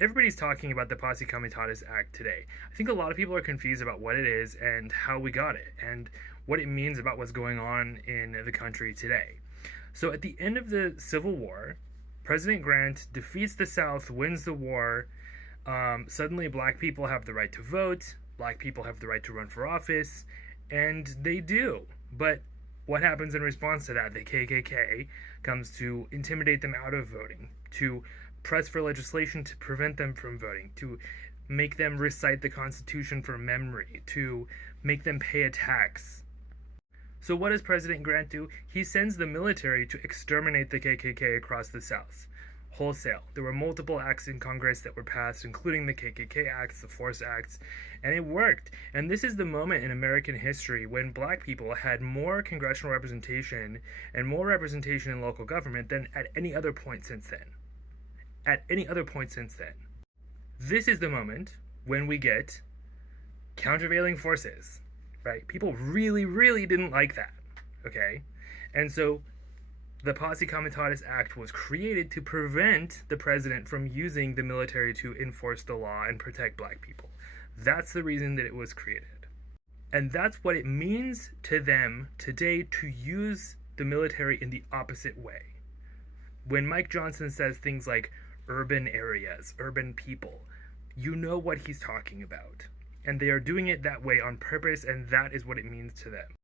Everybody's talking about the Posse Comitatus Act today. I think a lot of people are confused about what it is and how we got it and what it means about what's going on in the country today. So at the end of the Civil War, President Grant defeats the South, wins the war. Suddenly, black people have the right to vote, black people have the right to run for office, and they do. But what happens in response to that? The KKK comes to intimidate them out of voting, to press for legislation to prevent them from voting, to make them recite the Constitution from memory, to make them pay a tax. So what does President Grant do? He sends the military to exterminate the KKK across the South. Wholesale. There were multiple acts in Congress that were passed, including the KKK Acts, the Force Acts, and it worked. And this is the moment in American history when black people had more congressional representation and more representation in local government than at any other point since then. At any other point since then. This is the moment when we get countervailing forces, right? People really, really didn't like that, okay? And so the Posse Comitatus Act was created to prevent the president from using the military to enforce the law and protect black people. That's the reason that it was created. And that's what it means to them today to use the military in the opposite way. When Mike Johnson says things like urban areas, urban people, you know what he's talking about. And they are doing it that way on purpose, and that is what it means to them.